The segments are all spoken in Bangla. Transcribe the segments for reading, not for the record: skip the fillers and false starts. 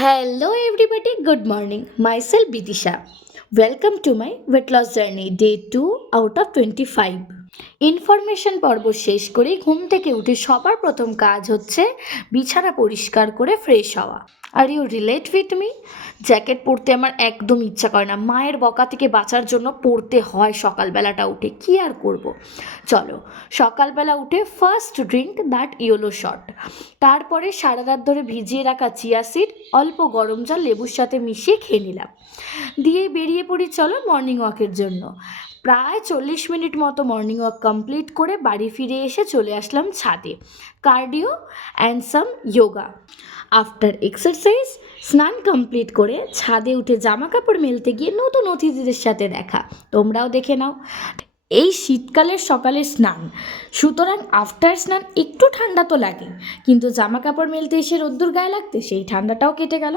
Hello, everybody. Good morning. Myself Bidisha. Welcome to my weight loss journey, day 2 out of 25. Information পর্ব শেষ করে ঘুম থেকে উঠে সবার প্রথম কাজ হচ্ছে বিছানা পরিষ্কার করে ফ্রেশ হওয়া। Are you relate with me? Jacket পরতে আমার একদম ইচ্ছা করে না, মায়ের বকা থেকে বাঁচার জন্য পরতে হয় সকালবেলাটা উঠে, কি আর করব। চলো, সকালবেলা উঠে first drink that yellow shot, তারপরে সারা রাত ধরে ভিজিয়ে রাখা চিয়া সিড অল্প গরম জল লেবুর সাথে মিশিয়ে খেয়ে নিলাম, দিয়ে বেরিয়ে পড়ি চলো মর্নিং ওয়াকের জন্য। প্রায় 40 মিনিট মতো মর্নিং ওয়াক কমপ্লিট করে বাড়ি ফিরে এসে চলে আসলাম ছাদে, cardio and some yoga. After exercise স্নান কমপ্লিট করে ছাদে উঠে জামা কাপড় মেলতে গিয়ে নতুন অতিথিদের সাথে দেখা, তোমরাও দেখে নাও। এই শীতকালের সকালের স্নান, সুতরাং আফটার স্নান একটু ঠান্ডা তো লাগে, কিন্তু জামা কাপড় মেলতে এসে রোদ্দুর গায়ে লাগতে সেই ঠান্ডাটাও কেটে গেল।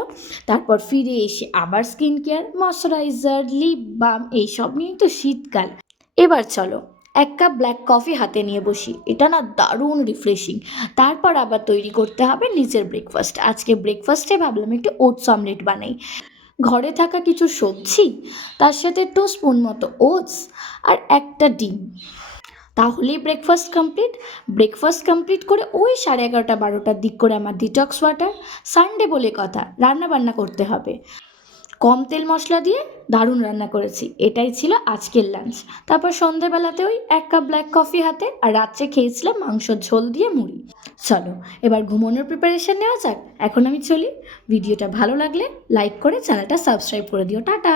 তারপর ফিরে এসে আবার skin care, moisturiser, lip balm এইসব নিয়েই তো শীতকাল। এবার চলো এক কাপ ব্ল্যাক কফি হাতে নিয়ে বসি, এটা না দারুণ রিফ্রেশিং। তারপর আবার তৈরি করতে হবে নিজের ব্রেকফাস্ট। আজকে ব্রেকফাস্টে ভাবলাম একটু ওটস অমলেট বানাই। ঘরে থাকা কিছু সবজি, তার সাথে 2 স্পুন মতো ওটস আর একটা ডিম, তাহলেই ব্রেকফাস্ট কমপ্লিট। ব্রেকফাস্ট কমপ্লিট করে ওই 11:30-12টার দিক করে আমার ডিটক্স ওয়াটার। সানডে বলে কথা, রান্না বান্না করতে হবে, কম তেল মশলা দিয়ে দারুণ রান্না করেছি। এটাই ছিল আজকের লাঞ্চ। তারপর সন্ধেবেলাতে ওই 1 কাপ ব্ল্যাক কফি হাতে, আর রাত্রে খেয়েছিলাম মাংসর ঝোল দিয়ে মুড়ি। চলো এবার ঘুমানোর প্রিপারেশন নেওয়া যাক। এখন আমি চলি। ভিডিওটা ভালো লাগলে লাইক করে চ্যানেলটা সাবস্ক্রাইব করে দিও। টাটা।